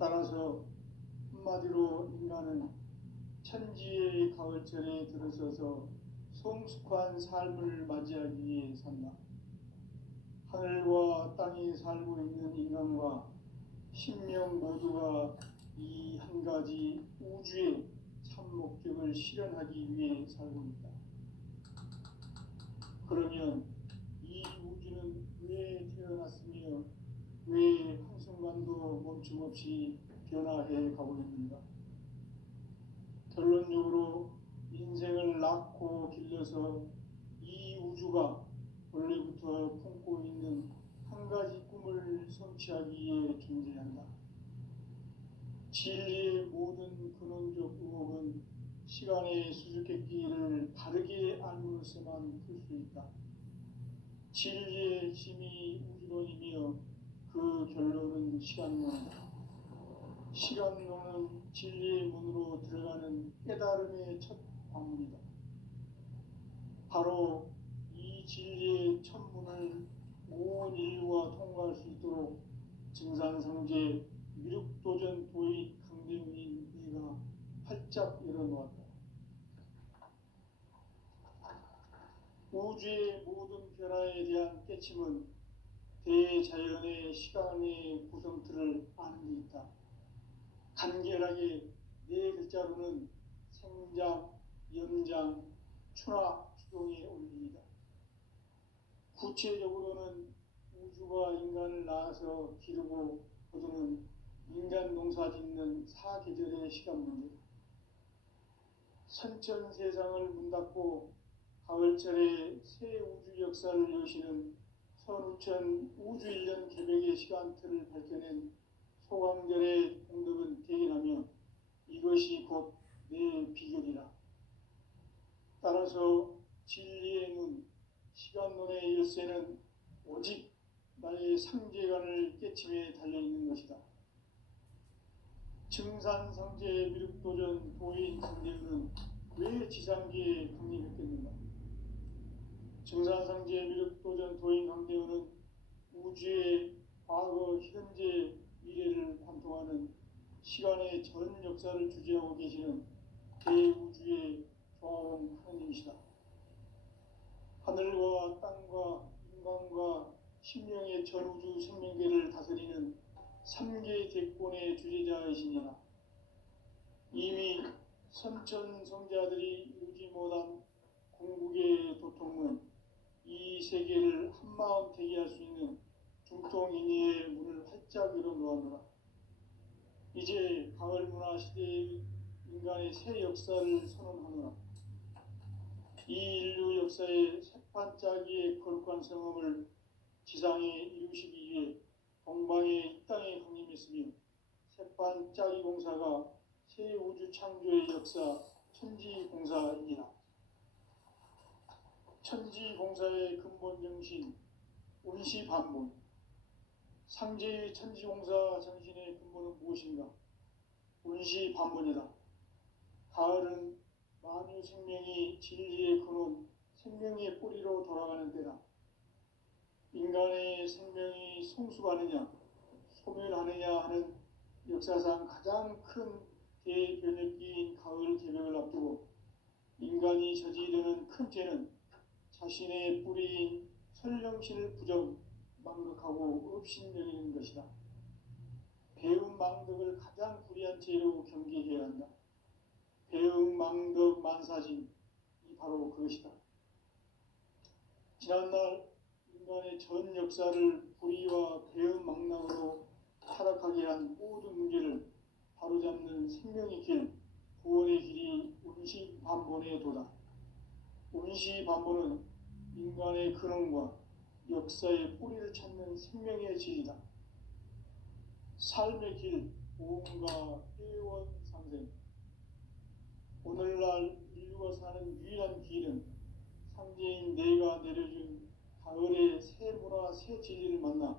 따라서 한마디로 인간은 천지의 가을철에 들어서서 성숙한 삶을 맞이하기 위해 산다. 하늘과 땅에 살고 있는 인간과 신명 모두가 이 한 가지 우주의 참 목적을 실현하기 위해 살고 있다. 그러면 이 우주는 왜 태어났으며 왜 한순간도 멈춤없이 변화해 가고 있는가? 결론적으로 인생을 낳고 길러서 이 우주가 원래부터 품고 있는 한 가지 꿈을 성취하기 위해 존재한다. 진리의 모든 근원적 의혹은 시간의 수수께끼를 바르게 알므로서만 풀 수 있다. 진리의 핵심이 우주론이며 그 결론은 시간론이다. 시간론은 진리의 문으로 들어가는 깨달음의 첫 관문이다. 바로 이 진리의 첫 문을 온 인류가 통과할 수 있도록 증산성제 미륵도전 도의 강대훈인 내가 활짝 열어놓았다. 우주의 모든 변화에 대한 깨침은 대자연의 시간의 구성틀을 아는 데 있다. 간결하게 네 글자로는 생장, 연장, 추나 추동의 원리이다. 구체적으로는 우주가 인간을 낳아서 기르고 거두는 인간 농사 짓는 사계절의 시간 문제. 선천 세상을 문 닫고 가을철에 새 우주 역사를 여시는 선우천 우주 1년 개백의 시간틀을 밝혀낸 소강절의 공덕은 대견하며 이것이 곧 내 비결이라. 따라서 진리의 문, 시간론의 열쇠는 오직 나의 상제관을 깨침에 달려있는 것이다. 증산성제 미륵도전 도인 강대훈은 왜 지상계에 강림했겠는가? 증산성제 미륵도전 도인 강대훈은 우주의 과거, 현재, 미래를 관통하는 시간의 전 역사를 주재하고 계시는 대우주의 조화원 하나님이시다. 하늘과 땅과 인간과 신명의 전우주 생명계를 다스리는 3계 대권의 주재자이시니라. 이미 선천성자들이 이루지 못한 궁극의 도통은 이 세계를 한마음 되게 할 수 있는 중통인의의 문을 활짝 열어놓았노라. 이제 가을 문화 시대의 인간의 새 역사를 선언하노라. 이 인류 역사의 새반짝이의 거룩한 성험을 지상에 이루시기 위해 동방의 이 땅에 강림했으며 새반짝이 공사가 새 우주 창조의 역사 천지공사이니라. 천지공사의 근본 정신 운시반문. 상제의 천지공사 정신의 근본은 무엇인가? 운시반문이다. 가을은 만유 생명이 진리의 근원, 생명의 뿌리로 돌아가는 때다. 인간의 생명이 성숙하느냐, 소멸하느냐 하는 역사상 가장 큰 대변혁기인 가을 개벽을 앞두고 인간이 저지르는 큰 죄는 자신의 뿌리인 설령신을 부정, 망덕하고 업신여기는 것이다. 배움 망덕을 가장 불의한 죄로 경계해야 한다. 배움 망덕 만사진, 이 바로 그것이다. 지난날 인간의 전 역사를 불의와 배움 망락으로 타락하게 한 모든 문제를 바로잡는 생명의 길, 구원의 길이 운시반본의 도다. 운시반본은 인간의 근원과 역사의 뿌리를 찾는 생명의 질이다. 삶의 길, 보험과 회원 상생. 오늘날 인류가 사는 유일한 길은 상제인 내가 내려준 가을의 새 문화, 새 진리를 만나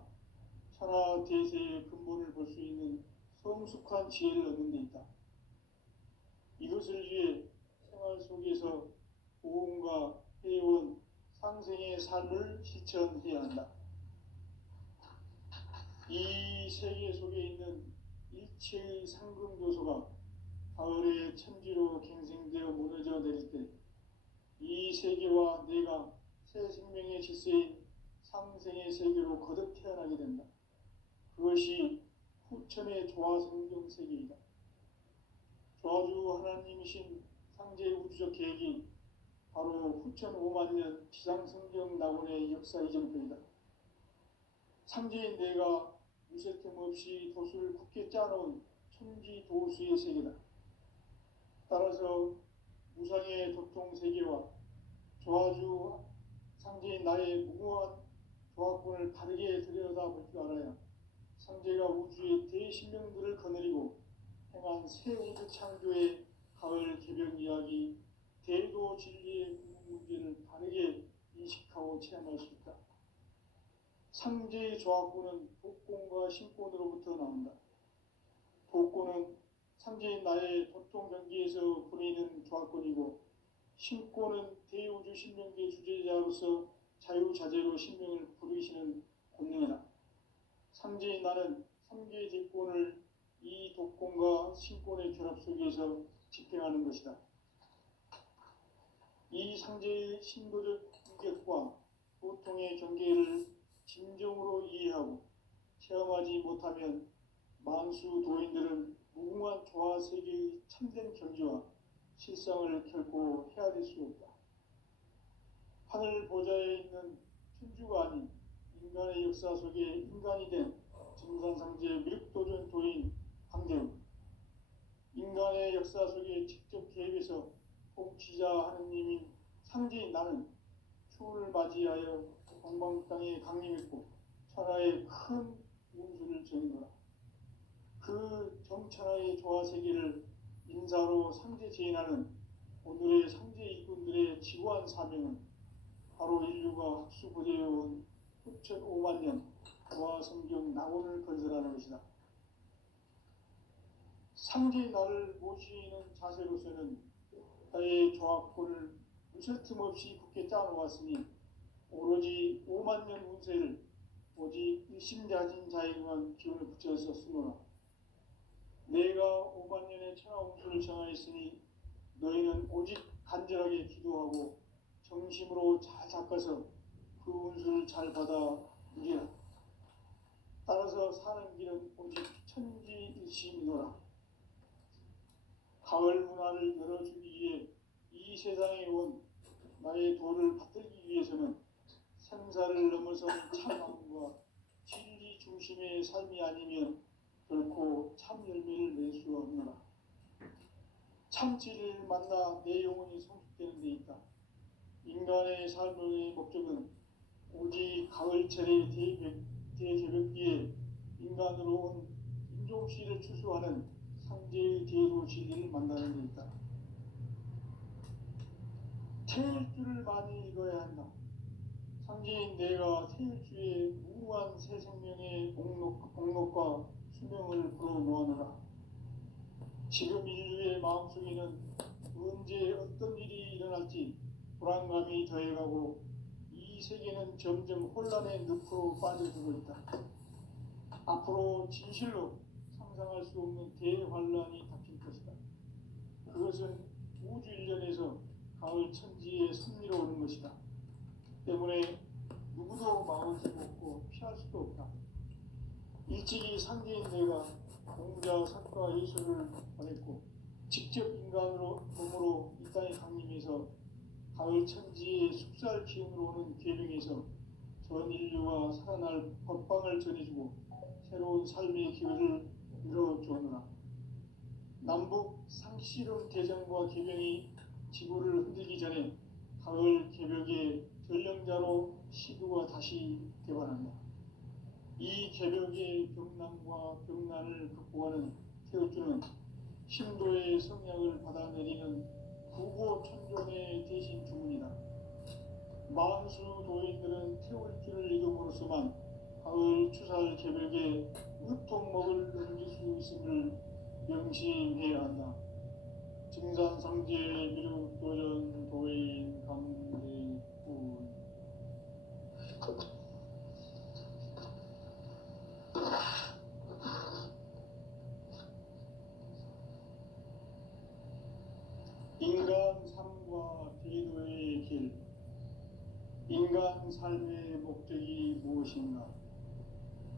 천하 대세의 근본을 볼 수 있는 성숙한 지혜를 얻는 데 있다. 이것을 위해 생활 속에서 보험과 회원, 상생의 삶을 실천해야 한다. 이 세계 속에 있는 일체의 상금교소가 가을의 천지로 갱생되어 무너져 내릴 때 이 세계와 내가 새 생명의 질서인 상생의 세계로 거듭 태어나게 된다. 그것이 후천의 조화성경 세계이다. 조화주 하나님이신 상제의 우주적 계획이 바로 후천 5만 년 지상성경 낙원의 역사 이정표이다. 상제인 내가 무쇠 틈 없이 돛을 굳게 짜놓은 천지 도수의 세계다. 따라서 무상의 도통 세계와 조화주 상제인 나의 무궁한 조화권을 바르게 들여다볼 줄 알아야 상제가 우주의 대신명들을 거느리고 행한 새 우주 창조의 가을 개벽 이야기, 대도 진리의 궁극 문제를 바르게 인식하고 체험할 수 있다. 상제의 조화권은 독권과 신권으로부터 나온다. 독권은 상제인 나의 도통 경기에서 보내는 조화권이고, 신권은 대우주 신명계 주제자로서 자유자재로 신명을 부르시는 권능이다. 상제인 나는 3개의 대권을 이 독권과 신권의 결합 속에서 집행하는 것이다. 이 상제의 신도적 인격과 보통의 경계를 진정으로 이해하고 체험하지 못하면 만수 도인들은 무궁한 조화 세계의 참된 경지와 실상을 결코 헤아릴 수 없다. 하늘 보좌에 있는 천주가 아닌 인간의 역사 속에 인간이 된 증산상제 미륵도전 도인 강대우, 인간의 역사 속에 직접 개입해서 통치자 하느님인 상제인 나는 추운을 맞이하여 동방 땅에 강림했고 천하의 큰 운수를 전거라. 그 정천하의 조화 세계를 인사로 상제 제인하는 오늘의 상제 일꾼들의 지구한 사명은 바로 인류가 학수부대해온 후천 5만 년 조화 성경 낙원을 건설하는 것이다. 상제의 나를 모시는 자세로서는 나의 조화권을 무쇠 틈 없이 굳게 짜놓았으니 오로지 5만 년 운세를 오직 일심자진 자에게만 기운을 붙여서 쓰노라. 내가 5만 년의 천하 운수를 정하였으니 너희는 오직 간절하게 기도하고 정심으로 잘 닦아서 그 운수를 잘 받아 누리라. 따라서 사는 길은 오직 천지일심이노라. 가을 문화를 열어주기 위해 이 세상에 온 나의 도를 받들기 위해서는 생사를 넘어선 참마음과 진리 중심의 삶이 아니면 결코 참 열매를 낼 수 없노라. 참 진리를 만나 내 영혼이 성숙되는 데 있다. 인간의 삶의 목적은 오직 가을철의 대개벽기에 인간으로 온 인종씨를 추수하는 상제의 대도 진리를 만나는 데 있다. 태일주를 많이 읽어야 한다. 상제인 내가 태일주의 무한 새 생명의 공록과 수명을 불어모아노라. 지금 인류의 마음속에는 언제 어떤 일이 일어날지 불안감이 더해가고 이 세계는 점점 혼란의 늪으로 빠져들고 있다. 앞으로 진실로 상상할 수 없는 대환란이 닥칠 것이다. 그것은 우주 일련에서 가을 천지에 섭리로 오는 것이다. 때문에 누구도 막을 수 없고 피할 수도 없다. 일찍이 상제인 내가 공자, 석가, 예수를 보냈고 직접 인간으로 몸으로 이 땅에 강림해서 가을 천지의 숙살 기운으로 오는 계명에서 전 인류가 살아날 법방을 전해주고 새로운 삶의 기회를 열어주오노라. 남북 상시론 대전과 계명이 지구를 흔들기 전에 가을 개벽의 전령자로 시도가 다시 개발한다. 이 개벽의 병난과 병난을 극복하는 태우주는 신도의 성약을 받아내리는 구고천존의 대신 주문이다. 만수 도인들은 태울주를 읽음으로써만 가을 추살 개벽에 으통먹을 넘길 수 있음을 명심해야 한다. 증산상제 미륵도전 도인 강대군. 하늘과 대도의 길, 인간 삶의 목적이 무엇인가?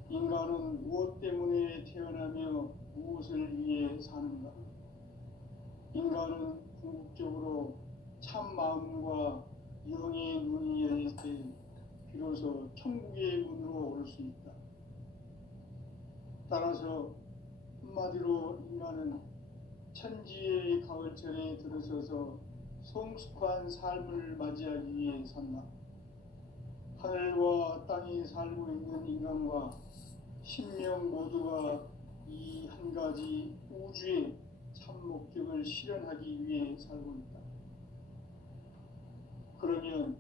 인간은 무엇 때문에 태어나며 무엇을 위해 사는가? 인간은 궁극적으로 참 마음과 영의 눈이 열릴 때 비로소 천국의 문으로 올 수 있다. 따라서 한마디로 인간은 천지의 가을철에 들어서서 성숙한 삶을 맞이하기 위해 산다. 하늘과 땅에 살고 있는 인간과 신명 모두가 이 한 가지 우주의 참 목적을 실현하기 위해 살고 있다. 그러면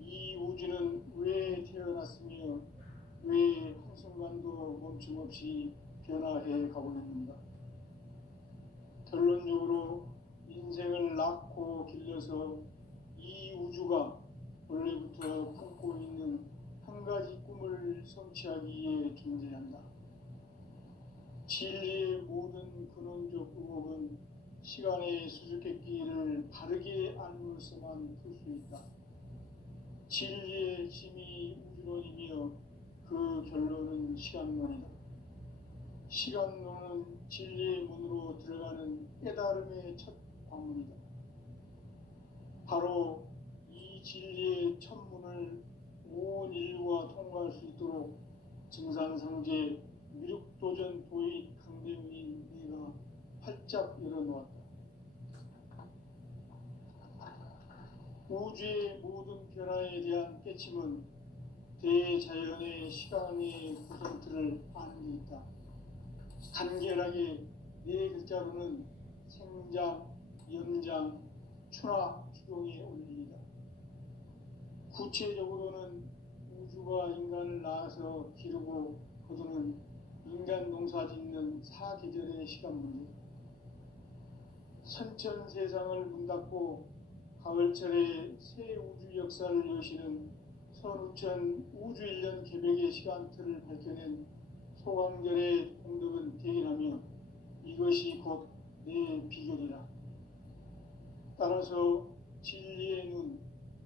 이 우주는 왜 태어났으며 왜 한순간도 멈춤없이 변화해 가고 있는가? 결론적으로 인생을 낳고 길러서 이 우주가 원래부터 품고 있는 한 가지 꿈을 성취하기 위해 존재한다. 진리의 모든 근원적 의혹은 시간의 수수께끼를 바르게 알므로서만 풀 수 있다. 진리의 힘이 우주론이며 그 결론은 시간론이다. 시간론은 진리의 문으로 들어가는 깨달음의 첫 관문이다. 바로 이 진리의 첫 문을 온 인류가 통과할 수 있도록 증산상제 미륵도전 도의 강대문인 내가 활짝 열어놓았다. 우주의 모든 변화에 대한 깨침은 대자연의 시간의 구성틀을 아는 데 있다. 간결하게 네 글자로는 생장, 연장, 추나 추동의 원리이다. 구체적으로는 우주가 인간을 낳아서 기르고 거두는 인간 농사 짓는 사계절의 시간 문제, 선천 세상을 문 닫고 가을철에 새 우주 역사를 여시는 선우천 우주 1년 개벽의 시간틀을 밝혀낸 소강절의 공덕은 대견하며 이것이 곧 내 비결이라. 따라서 진리의 눈,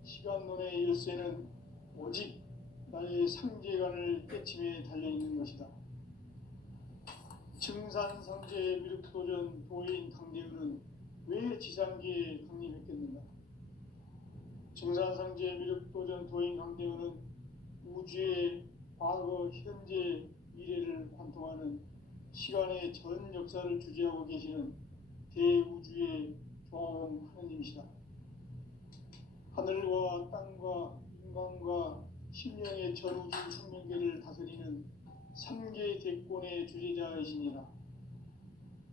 시간론의 열쇠는 오직 나의 상제관을 깨침에 달려있는 것이다. 증산상제 미륵도전 도인 강대은은 왜 지상계에 강림했겠는가? 증산상제 미륵도전 도인 강대은은 우주의 과거, 현재, 미래를 관통하는 시간의 전 역사를 주재하고 계시는 대우주의 조화원 하느님이시다. 하늘과 땅과 인간과 신령의 전우주 생명계를 다스리는 3개 대권의 주제자이시니라.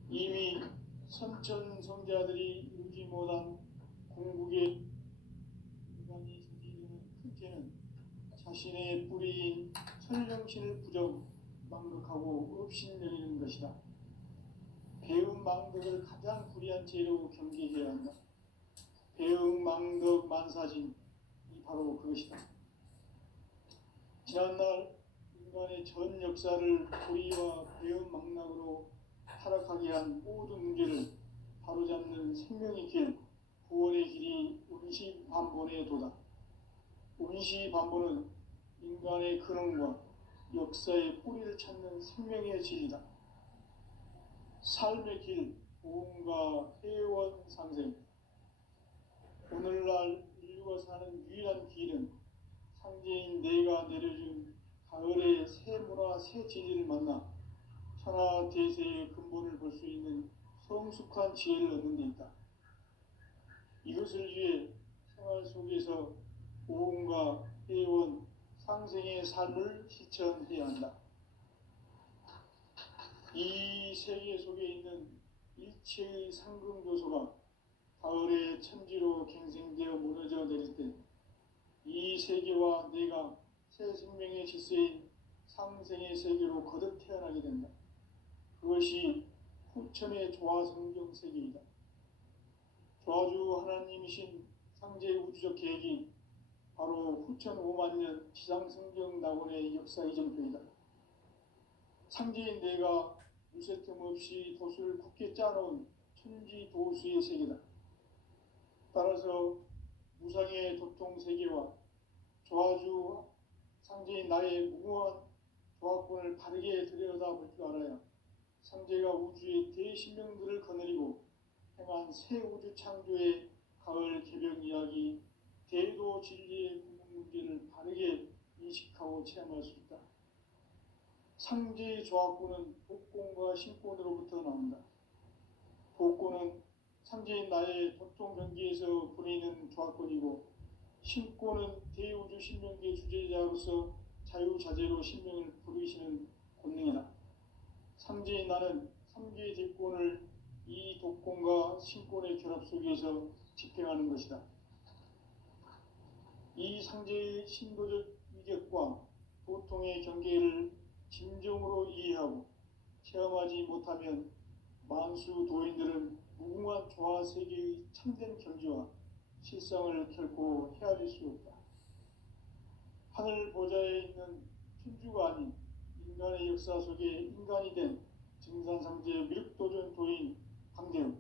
이미 선천성자들이 이루지 못한 궁극의 인간이 저지르는 큰 죄는 자신의 뿌리인 천령신을 부정, 망극하고 업신여기는 것이다. 배움 망덕을 가장 불의한 죄로 경계해야 한다. 배움 망덕 만사진이 바로 그것이다. 지난날 인간의 전 역사를 불의와 배움 망락으로 타락하게 한 모든 문제를 바로잡는 생명의 길, 구원의 길이 운시반본에 도다. 운시반본은 인간의 근원과 역사의 뿌리를 찾는 생명의 진리다. 삶의 길, 보험과 회원 상생. 오늘날 인류가 사는 유일한 길은 상제인 내가 내려준 가을의 새 문화, 새 진리를 만나 천하 대세의 근본을 볼 수 있는 성숙한 지혜를 얻는 데 있다. 이것을 위해 생활 속에서 보험과 회원, 상생의 삶을 실천해야 한다. 이 세계 속에 있는 일체의 상승조소가 가을의 천지로 갱생되어 무너져 내릴 때 이 세계와 내가 새 생명의 질서인 상생의 세계로 거듭 태어나게 된다. 그것이 후천의 조화성경 세계이다. 조화주 하나님이신 상제 우주적 계획이 바로 후천 5만 년 지상성경 낙원의 역사 이정표이다. 상제인 내가 무쇠 틈 없이 도수를 굳게 짜놓은 천지 도수의 세계다. 따라서 무상의 도통 세계와 조화주 상제인 나의 무궁한 조합권을 바르게 들여다볼 줄 알아야 상제가 우주의 대신명들을 거느리고 행한 새 우주 창조의 가을 개벽 이야기, 대도 진리의 궁극 문제를 바르게 인식하고 체험할 수 있다. 상제의 조합권은 복권과 신권으로부터 나온다. 복권은 상제인 나의 도통 경계에서 보내는 조합권이고, 신권은 대우주 신명기의 주제자로서 자유자재로 신명을 부르시는 권능이다. 상제인 나는 3개의 대권을 이 독권과 신권의 결합 속에서 집행하는 것이다. 이 상제의 신도적 위격과 도통의 경계를 진정으로 이해하고 체험하지 못하면 만수 도인들은 무궁한 조화 세계의 참된 경지와 실상을 결코 헤아릴 수 없다. 하늘 보좌에 있는 천주가 아닌 인간의 역사 속에 인간이 된 증산상제 미륵도전 도인 강대우,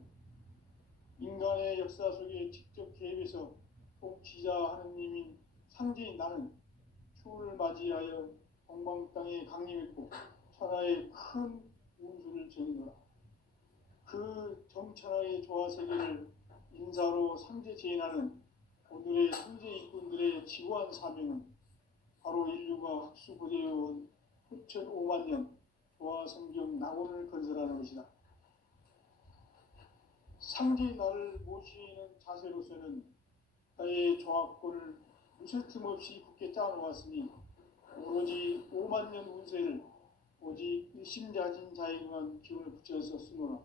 인간의 역사 속에 직접 개입해서 통치자 하느님인 상제인 나는 추운을 맞이하여 동방 땅에 강림했고 천하의 큰 운수를 정의노라. 그 정천하의 조화 세계를 인사로 상제 제인하는 오늘의 상제 일꾼들의 지구한 사명은 바로 인류가 학수부대해온 후천 5만 년 조화 성경 낙원을 건설하는 것이다. 상제의 나를 모시는 자세로서는 나의 조합권을 무슨 틈 없이 굳게 짜놓았으니 오로지 5만 년 운세를 오직 일심자진 자에 의한 기운을 붙여서 쓰노라.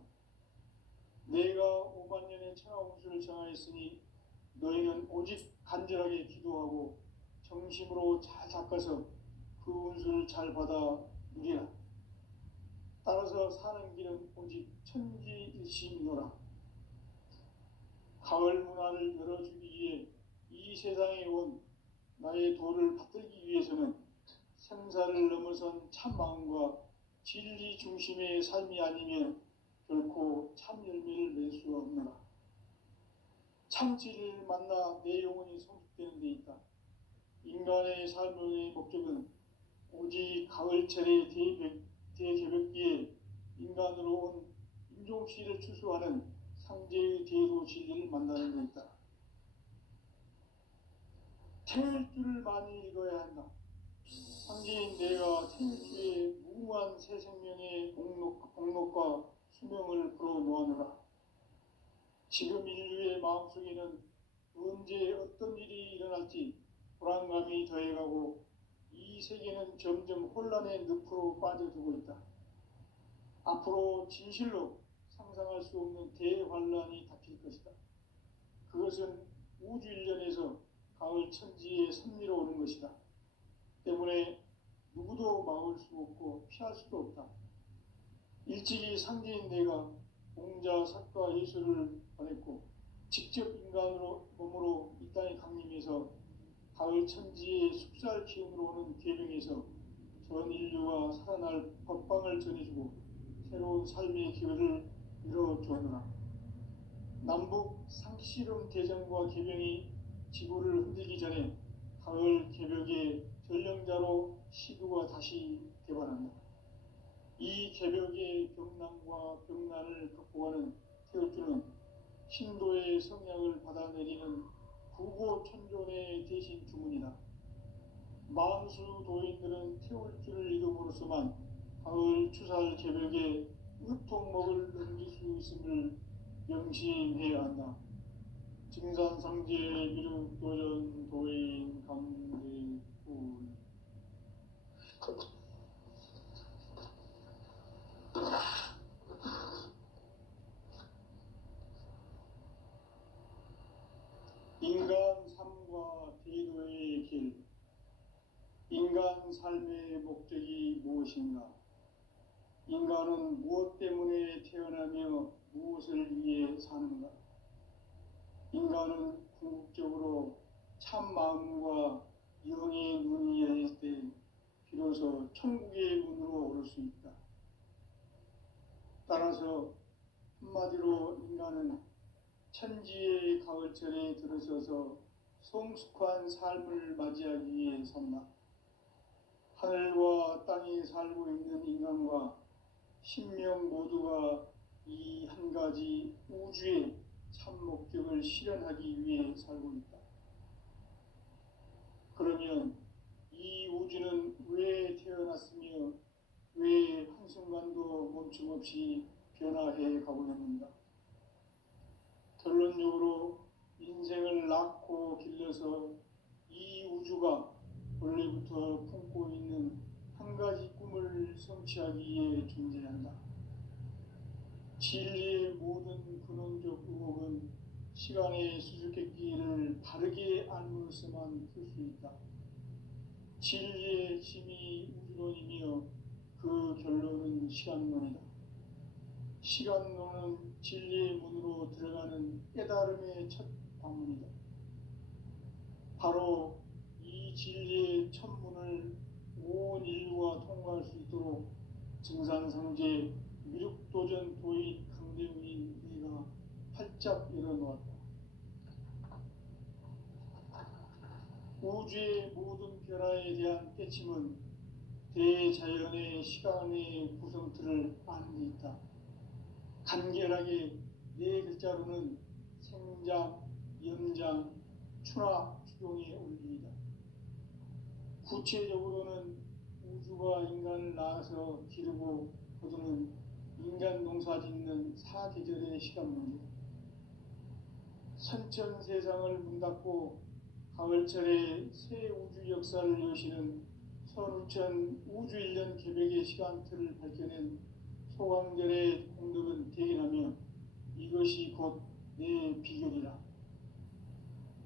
내가 5만 년의 천하 운수를 정하였으니 너희는 오직 간절하게 기도하고 정심으로 잘 닦아서 그 운수를 잘 받아 누리라. 따라서 사는 길은 오직 천지일심이노라. 가을 문화를 열어주기 위해 이 세상에 온 나의 도를 받들기 위해서는 생사를 넘어선 참 마음과 진리 중심의 삶이 아니면 결코 참 열매를 맺을 수가 없노라. 참 진리를 만나 내 영혼이 성숙되는 데 있다. 인간의 삶의 목적은 오직 가을철의 대개벽기에 인간으로 온 인종씨를 추수하는 상제의 대도 진리를 만나는 데 있다. 태일주를 많이 읽어야 한다. 상제인 내가 태일주의 무궁한 새 생명의 공록과 수명을 불어놓아노라. 지금 인류의 마음속에는 언제 어떤 일이 일어날지 불안감이 더해가고 이 세계는 점점 혼란의 늪으로 빠져들고 있다. 앞으로 진실로 상상할 수 없는 대환란이 닥칠 것이다. 그것은 우주 일련에서 가을 천지의 섭리로 오는 것이다. 때문에 누구도 막을 수 없고 피할 수도 없다. 일찍이 상제인 내가 공자, 석가, 예수를 보냈고 직접 인간으로 몸으로 이 땅에 강림해서 가을 천지의 숙살 기운으로 오는 계명에서 전 인류가 살아날 법방을 전해주고 새로운 삶의 기회를 열어주었노라. 남북 상씨름 대전과 계명이 지구를 흔들기 전에 가을 개벽의 전령자로 시구가 다시 개발한다. 이 개벽의 병난과 병난을 극복하는 태울주는 신도의 성약을 받아내리는 구고천존의 대신 주문이다. 만수 도인들은 태울주를 이름으로서만 가을 추살 개벽에 의통목을 넘길 수 있음을 명심해야 한다. 증산상제 미륵도전 도인 강대훈. 인간 삶과 대도의 길. 인간 삶의 목적이 무엇인가? 인간은 무엇 때문에 태어나며 무엇을 위해 사는가? 인간은 궁극적으로 참 마음과 영의 눈이 열릴 때 비로소 천국의 문으로 오를 수 있다. 따라서 한마디로 인간은 천지의 가을철에 들어서서 성숙한 삶을 맞이하기 위해 산다. 하늘과 땅에 살고 있는 인간과 신명 모두가 이 한 가지 우주의 참 목적을 실현하기 위해 살고 있다. 그러면 이 우주는 왜 태어났으며 왜 한순간도 멈춤없이 변화해 가고 있는가? 결론적으로 인생을 낳고 길러서 이 우주가 원래부터 품고 있는 한 가지 꿈을 성취하기 위해 존재한다. 진리의 모든 근원적 의혹은 시간의 수수께끼를 바르게 알므로서만 풀 수 있다. 진리의 힘이 우주론이며 그 결론은 시간론이다. 시간론은 진리의 문으로 들어가는 깨달음의 첫 방문이다. 바로 이 진리의 첫 문을 온 인류가 통과할 수 있도록 증산상제 미륵도전 도인 강대웅인 네가 활짝 열어놓았다. 우주의 모든 변화에 대한 깨침은 대자연의 시간의 구성틀을 아는 데 있다. 간결하게 네 글자로는 생장, 염장, 추나 추동의 원리이다. 구체적으로는 우주가 인간을 낳아서 기르고 거두는 인간 농사 짓는 사계절의 시간 문제다. 선천 세상을 문 닫고 가을철에 새 우주 역사를 여시는 선우천 우주 1년 계획의 시간틀을 밝혀낸 소강절의 공덕은 대견하며 이것이 곧 내 비결이라.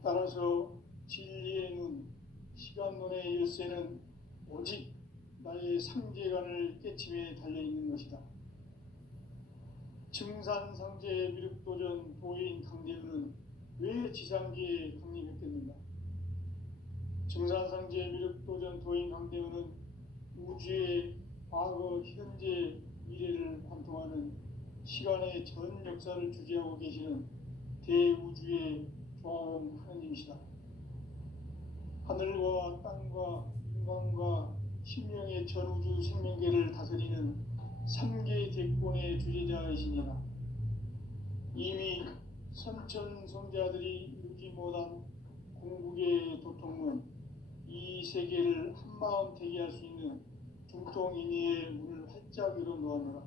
따라서 진리의 눈, 시간론의 열쇠는 오직 나의 상제관을 깨침에 달려있는 것이다. 증산상제 미륵도전 도인 강대우는 왜 지상계에 강림했겠는가? 증산상제 미륵도전 도인 강대우는 우주의 과거, 현재, 미래를 관통하는 시간의 전 역사를 주재하고 계시는 대우주의 조화원 하느님이시다. 하늘과 땅과 인간과 신명의 전우주 생명계를 다스리는 3개 대권의 주재자이시니라. 이미 선천성자들이 이루지 못한 궁극의 도통문, 이 세계를 한마음 되게 할 수 있는 중통인의의 문을 활짝 열어놓았노라.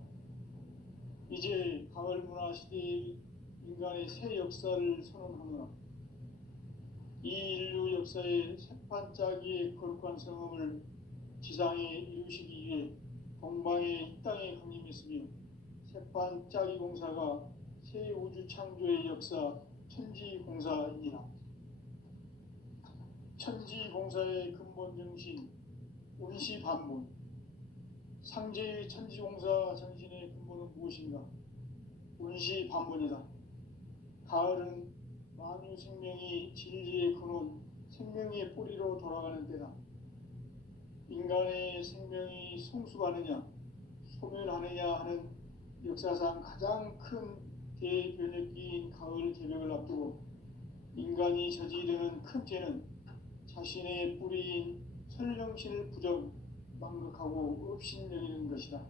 이제 가을 문화 시대의 인간의 새 역사를 선언하노라. 이 인류 역사의 새판짜기의 거룩한 성음을 지상에 이루시기 위해 동방의 이 땅에 강림했으며 새판짜기 공사가 새 우주 창조의 역사 천지공사이니라. 천지공사의 근본 정신 운시반문, 상제의 천지공사 정신의 근본은 무엇인가? 운시반문이다. 가을은 만유 생명이 진리의 근원, 생명의 뿌리로 돌아가는 때다. 인간의 생명이 성숙하느냐, 소멸하느냐 하는 역사상 가장 큰 대변혁기인 가을 개벽을 앞두고 인간이 저지르는 큰 죄는 자신의 뿌리인 설령신을 부정, 망극하고 업신여기는 것이다.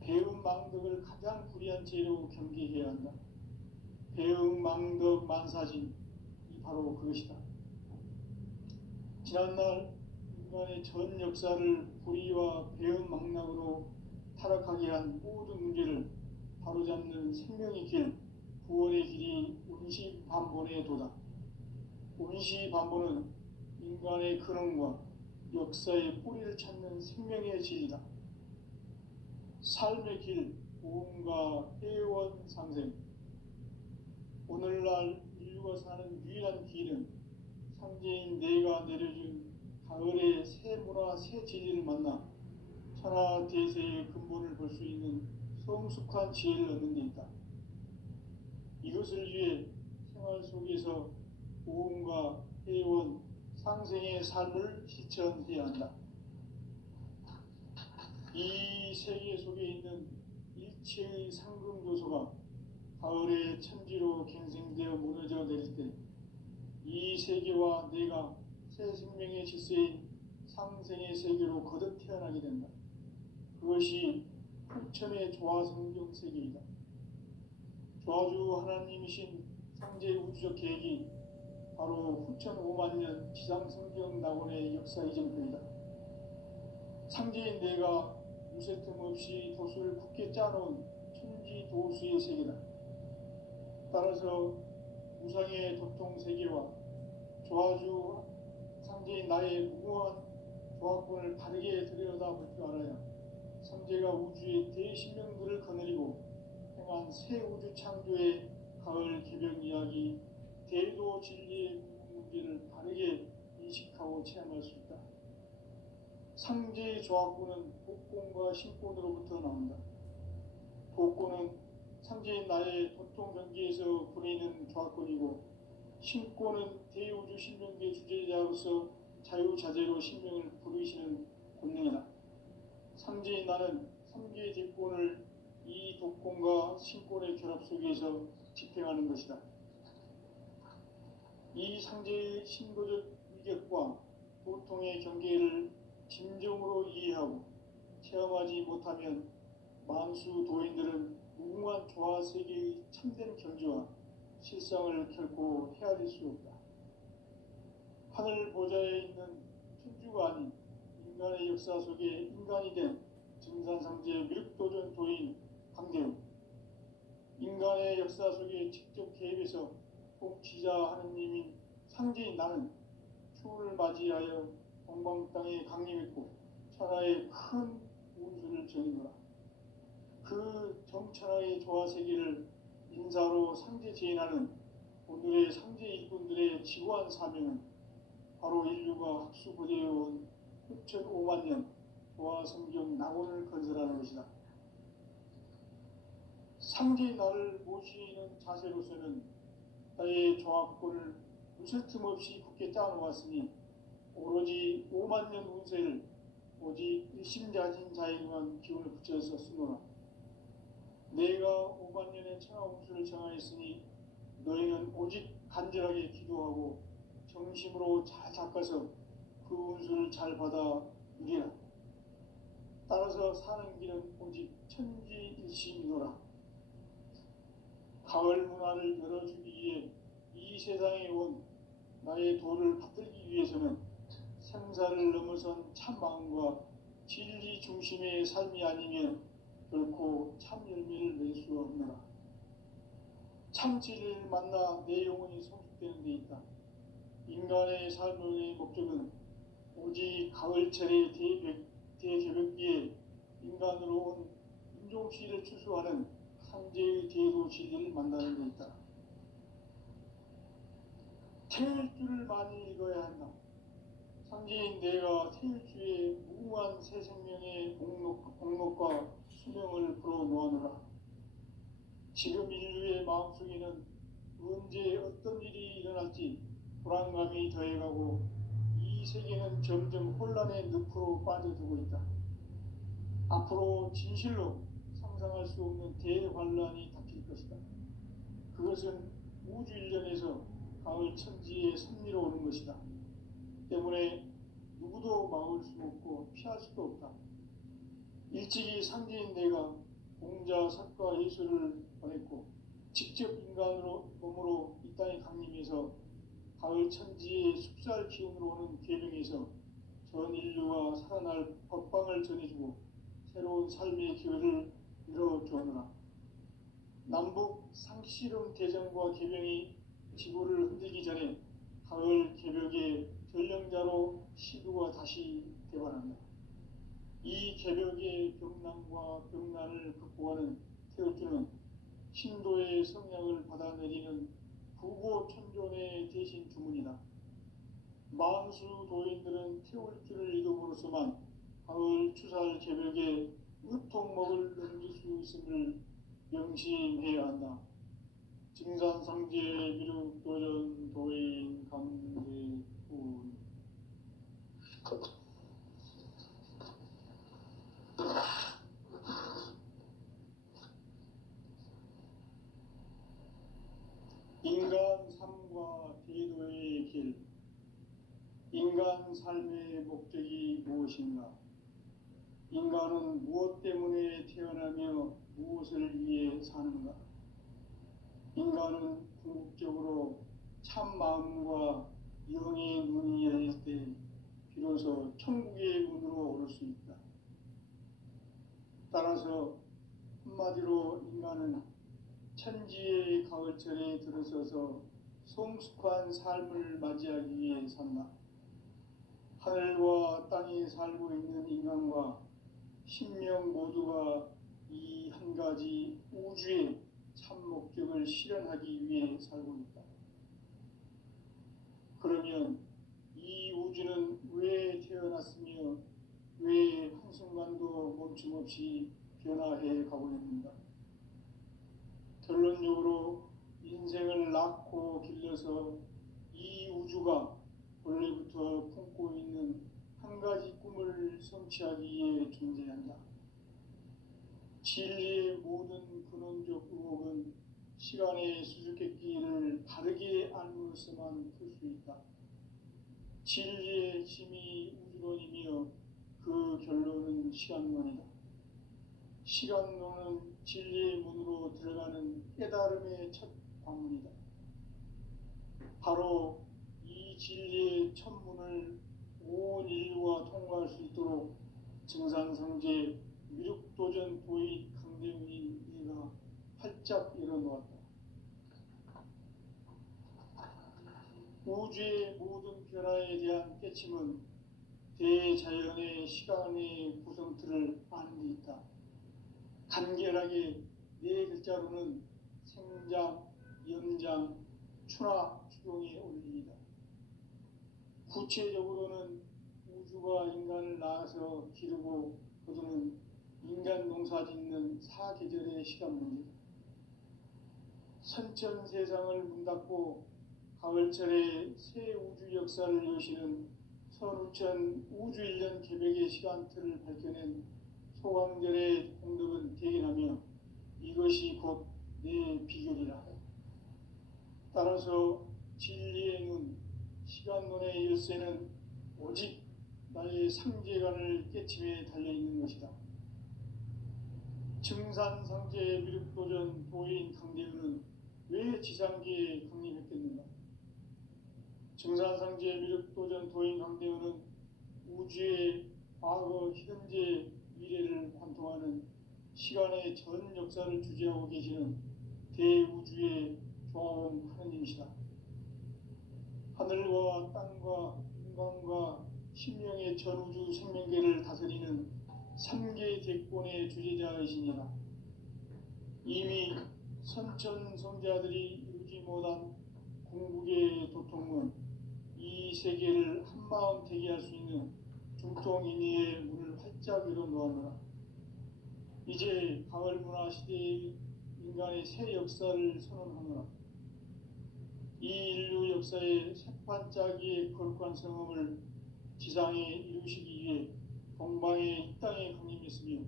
배음 망덕을 가장 불의한 죄로 경계해야 한다. 배음 망덕 만사진, 이 바로 그것이다. 지난날 인간의 전 역사를 불의와 배음 망락으로 타락하게 한 모든 문제를 바로잡는 생명의 길, 구원의 길이 운시반본의 도다. 운시반본은 인간의 근원과 역사의 뿌리를 찾는 생명의 질이다. 삶의 길, 보험과 회원 상생. 오늘날 인류가 사는 유일한 길은 상제인 내가 내려준 가을의 새 문화, 새 진리를 만나 천하 대세의 근본을 볼 수 있는 성숙한 지혜를 얻는 데 있다. 이것을 위해 생활 속에서 보험과 회원, 상생의 삶을 실천해야 한다. 이 세계 속에 있는 일체의 상금 요소가 가을의 천지로 갱생되어 무너져 내릴 때 이 세계와 내가 새 생명의 질서인 상생의 세계로 거듭 태어나게 된다. 그것이 후천의 조화성경 세계이다. 조화주 하나님이신 상제 우주적 계획이 바로 후천 5만 년 지상성경 낙원의 역사 이전편이다. 상제인 내가 무쇠 틈 없이 도수를 굳게 짜놓은 천지 도수의 세계다. 따라서 우상의 도통 세계와 조화주 상제인 나의 무궁한 조화권을 바르게 들여다볼 줄 알아야 상제가 우주의 대신명들을 거느리고 행한 새 우주 창조의 가을 개변 이야기, 대도 진리의 문제를 바르게 인식하고 체험할 수 있다. 상제의 조화권은 복권과 신권으로부터 나온다. 복권은 상제인 나의 도통 경계에서 보내는 조화권이고, 신권은 대우주 신명계 주제자로서 자유자재로 신명을 부르시는 권능이다. 상제인 나는 3개의 대권을 이 독권과 신권의 결합 속에서 집행하는 것이다. 이 상제의 신도적 위격과 보통의 경계를 진정으로 이해하고 체험하지 못하면 만수 도인들은 무궁한 조화 세계의 참된 경지와 실상을 결코 헤아릴 수 없다. 하늘 보좌에 있는 천주가 아닌 인간의 역사 속에 인간이 된 증산상제 미륵도전 도인 강대우, 인간의 역사 속에 직접 개입해서 복지자 하느님인 상제인 나는 추운을 맞이하여 동방 땅에 강림했고 천하의 큰 운수를 정의노라. 그 정천하의 조화 세계를 인사로 상제 제인하는 오늘의 상제 일꾼들의 지고한 사명은 바로 인류가 학수고대해온 후천 5만 년 조화 성경 낙원을 건설하는 것이다. 상제의 나를 모시는 자세로서는 나의 조화권을 무쇠 틈 없이 굳게 짜놓았으니 오로지 5만 년 운세를 오직 일심자진 자에게만 기운을 붙여서 쓰노라. 내가 5만 년의 천하 운수를 정하였으니 너희는 오직 간절하게 기도하고 정심으로 잘 닦아서 그 운수를 잘 받아 누리라. 따라서 사는 길은 오직 천지일심이노라. 가을 문화를 열어주기 위해 이 세상에 온 나의 도를 받들기 위해서는 생사를 넘어선 참 마음과 진리 중심의 삶이 아니면 결코 참 열매를 낼 수 없노라. 참 진리를 만나 내 영혼이 성숙되는 데 있다. 인간의 삶의 목적은 오직 가을철의 대개벽기에 인간으로 온 인종시를 추수하는 상제의 대도 진리를 만나는 데 있다. 태일주를 많이 읽어야 한다. 상제인 내가 태일주의 무궁한 새 생명의 공록과 수명을 불어놓아노라. 지금 인류의 마음속에는 언제 어떤 일이 일어날지 불안감이 더해가고 이 세계는 점점 혼란의 늪으로 빠져들고 있다. 앞으로 진실로 상상할 수 없는 대환란이 닥칠 것이다. 그것은 우주 일련에서 가을 천지의 섭리로 오는 것이다. 때문에 누구도 막을 수 없고 피할 수도 없다. 일찍이 상제인 내가 공자, 석가, 예수를 보냈고 직접 인간으로 몸으로 이 땅에 강림해서 가을 천지의 숲살 기운으로 오는 계명에서 전 인류가 살아날 법방을 전해주고 새로운 삶의 기회를 열어주오노라. 남북 상씨름 대전과 계명이 지구를 흔들기 전에 가을 개벽의 전령자로 시두가 다시 대발한다. 이 개벽의 병난과 병난을 극복하는 태울주는 신도의 성량을 받아내리는 구고천존의 대신 주문이다. 만수 도인들은 태울주를 이름으로서만 가을 추살 개벽에 의통목을 넘길 수 있음을 명심해야 한다. 증산상제 미륵도전 도인 강대훈. 인간 삶의 목적이 무엇인가? 인간은 무엇 때문에 태어나며 무엇을 위해 사는가? 인간은 궁극적으로 참 마음과 영의 눈이 열릴 때 비로소 천국의 문으로 오를 수 있다. 따라서 한마디로 인간은 천지의 가을철에 들어서서 성숙한 삶을 맞이하기 위해 산다. 하늘과 땅에 살고 있는 인간과 신명 모두가 이 한 가지 우주의 참 목적을 실현하기 위해 살고 있다. 그러면 이 우주는 왜 태어났으며 왜 한순간도 멈춤없이 변화해 가고 있는가? 결론적으로 인생을 낳고 길러서 이 우주가 원래부터 품고 있는 한 가지 꿈을 성취하기 위해 존재한다. 진리의 모든 근원적 의혹은 시간의 수수께끼를 바르게 알므로서만 풀 수 있다. 진리의 힘이 우주론이며 그 결론은 시간론이다. 시간론은 진리의 문으로 들어가는 깨달음의 첫 관문이다. 바로 이 진리의 첫 문을 온 인류가 통과할 수 있도록 증산성제 미륵도전 도의 강대훈이 이가 활짝 열어놓았다. 우주의 모든 변화에 대한 깨침은 대자연의 시간의 구성틀을 아는 데 있다. 간결하게 네 글자로는 생장, 연장, 추나 추동의 원리이다. 구체적으로는 우주가 인간을 낳아서 기르고 거두는 인간 농사 짓는 사계절의 시간 문제다. 선천 세상을 문 닫고 가을철에 새 우주 역사를 여시는 선우천 우주 1년 개백의 시간틀을 밝혀낸 소강절의 공덕은 대견하며 이것이 곧 내 비결이라. 따라서 진리의 눈, 시간론의 열쇠는 오직 나의 상제관을 깨침에 달려있는 것이다. 증산상제 미륵도전 도인 강대훈은 왜 지상계에 강림했겠는가? 증산상제 미륵도전 도인 강대훈은 우주의 과거, 현재, 미래를 관통하는 시간의 전 역사를 주재하고 계시는 대우주의 조화원 하느님이시다. 하늘과 땅과 인간과 신명의 전우주 생명계를 다스리는 3개 대권의 주재자이시니라. 이미 선천성자들이 이루지 못한 궁극의 도통은 이 세계를 한마음 되게 할 수 있는 중통인의의 문을 활짝 열어놓았노라. 이제 가을 문화 시대의 인간의 새 역사를 선언하노라. 이 인류 역사의 새반짝이의 거룩한 성음을 지상에 이루시기 위해 동방의 이 땅에 강림했으며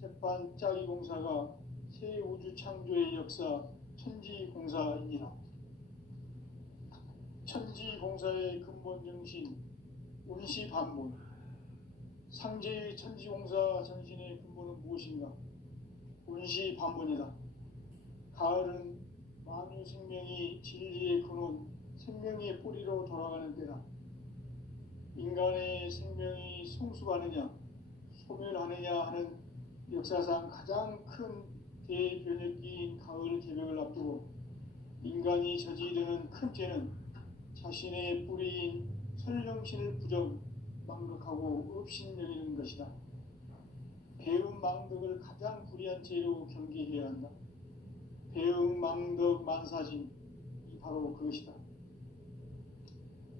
새반짝이 공사가 새 우주 창조의 역사 천지공사이니라. 천지공사의 근본 정신 운시반본. 상제의 천지공사 정신의 근본은 무엇인가? 운시반본이다. 가을은 만유 생명이 진리의 근원, 생명의 뿌리로 돌아가는 때다. 인간의 생명이 성숙하느냐, 소멸하느냐 하는 역사상 가장 큰 대변혁기인 가을 개벽을 앞두고 인간이 저지르는 큰 죄는 자신의 뿌리인 설령신을 부정, 망덕하고 업신여기는 것이다. 배음 망덕을 가장 불의한 죄로 경계해야 한다. 배음 망덕 만사진이 바로 그것이다.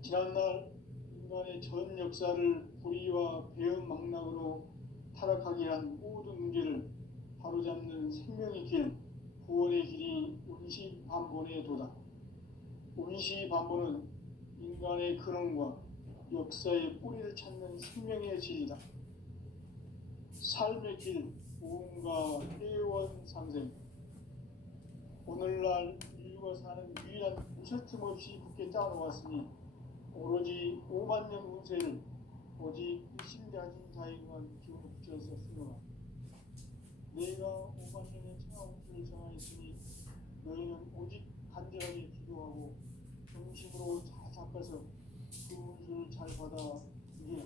지난날 인간의 전 역사를 불의와 배음 망락으로 타락하게 한 모든 문제를 바로잡는 생명의 길, 구원의 길이 운시반본의 도다. 운시반본은 인간의 근원과 역사의 뿌리를 찾는 생명의 질이다. 삶의 길, 무언가 회원 상생. 오늘날 인류가 사는 유일한 무설틈 없이 굳게 짜놓았으니 오로지 5만 년 운세를 오직 일심가진 자에게만 기운을 붙여서 쓰노라. 내가 5만 년의 천하 운세를 정하였으니 너희는 오직 간절하게 기도하고 정심으로 잘 닦아서 그 운수를 잘 받아 이겨라.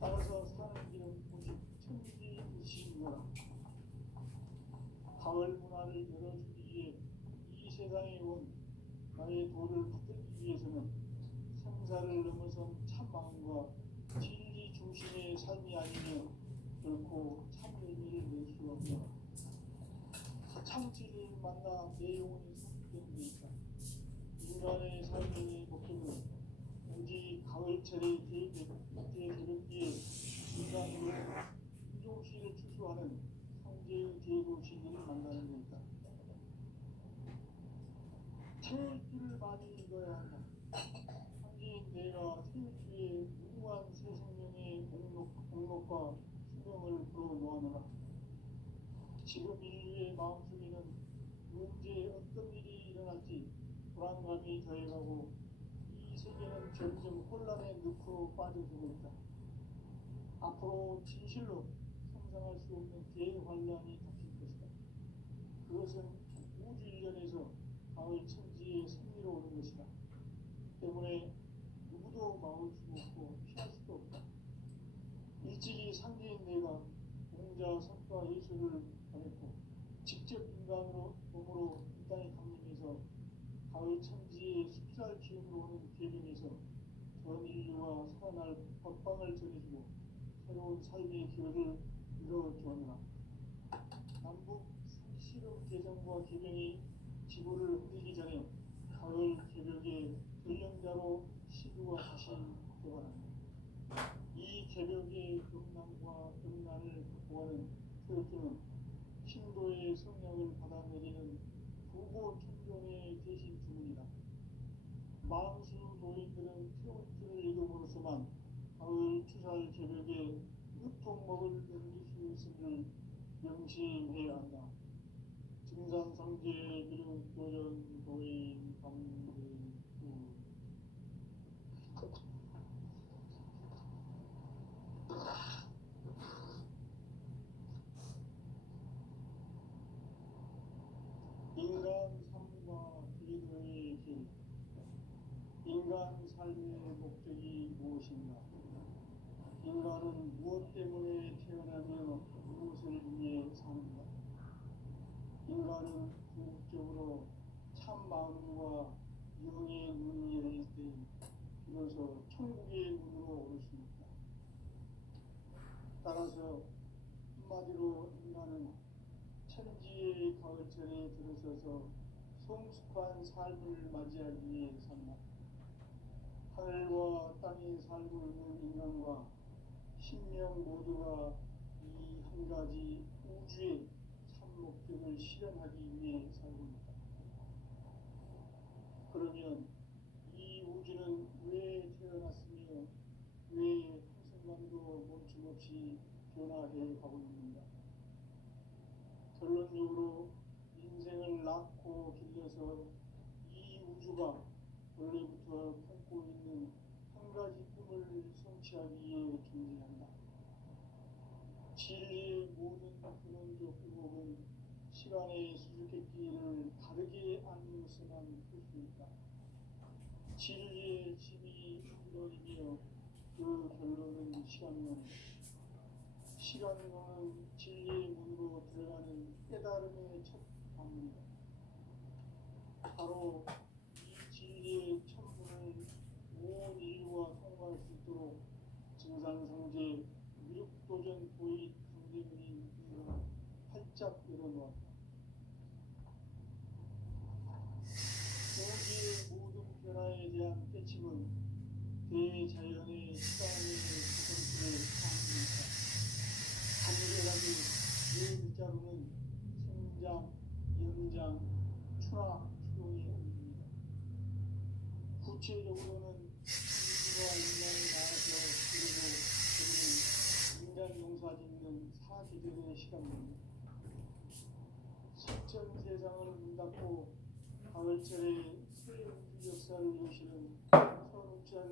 따라서 사는 길은 오직 천지이시니라. 가을 문화를 열어주기 위해 이 세상에 온 나의 도를 붙들기 위해서는 생사를 넘어선 참 마음과 진리 중심의 삶이 아니면 결코 참 의미를 낼 수가 없다. 참 진리를 만나 내 영혼이 성취되는 데 있다. 인간의 삶의 목적은 오직 가을철의 대개벽기에 인간으로 인종시를 추수하는 성제의 제도 진리를 만나는 데 있다. 태일주를 많이 읽어야 한다. 성제인 내가 태일주의 무궁한 새 생명의 공록과 수명을 불어놓아노라. 지금 인류의 마음속에는 언제 어떤 일이 일어날지 불안감이 더해가고 이 세계는 점점 혼란의 늪으로 빠져들고 있다. 앞으로 진실로 상상할 수 없는 대환란이 닥칠 것이다. 그것은 우주 일련에서 가을 천지의 승리로 오는 것이다. 때문에 누구도 막을 수 없고 피할 수도 없다. 일찍이 상대인 내가 공자, 석가, 예수를 보냈고 직접 인간으로 몸으로 이 땅에 강림해서 가을 천지의 숲살 기운으로 오는 계명에서 전 인류와 살아날 법방을 전해주고 새로운 삶의 기회를 이뤄주었노라. 남북 상시름 개정과 계명이 지구를 흔들기 전에 가을 개벽의 전령자로 시주가 다시 되어간다. 이 개벽의 음란과 음란을 극복하는 태극기는 신도의 성령을 받아내리는 부고 천종의 대신 주문이다. 만수 노인들은 태극기를 읽음으로써만 가을 추살 개벽에 으통먹을 넘길 수 있음을 명심해야 한다. 증산성제 미륵도전 도인 감대구 인간 삶과 기도의 길. 인간 삶의 목적이 무엇인가? 인간은 무엇 때문에 태어나며 무엇을 위해 사는가? 인간은 궁극적으로 참 마음과 영의 눈이 열릴 때 비로소 천국의 눈으로 오를 수 있다. 따라서 한마디로 인간은 천지의 가을철에 들어서서 성숙한 삶을 맞이하기 위해 산다. 하늘과 땅에 살고 있는 인간과 신명 모두가 이 한 가지 우주의 참 목적을 실현하기 위해 살고 있다. 그러면 이 우주는 왜 태어났으며 왜 한순간도 멈춤없이 변화해 가고 있는가? 결론적으로 인생을 낳고 길러서 이 우주가 원래부터 품고 있는 한 가지 꿈을 성취하기 위해 존재한다. 진리의 모든 근원적 의혹은 시간의 수수께끼를 다르게 알면서만 풀 수 있다. 진리의 진이 근원이며 그 결론은 시간론. 시간론은 진리의 문으로 들어가는 깨달음의 첫 방문이다. 바로 이 진리의 천문을 온 인류가 통과할 수 있도록 증산성제 미륵도전 도의 강대문이 이가 활짝 열어놓았다. 우주의 모든 변화에 대한 깨침은 대자연의 시간의 구성체를 포함합니다. 간결하게 네 글자로는 생장, 연장, 추락, 추동의 의미입니다. 구체적으로는 우주가 인간을 낳아서 그리고 인간 농사 짓는 사계절의 시간입니다. 석천 세상을 문 닫고 가을철에 새 우주 역사를 여시는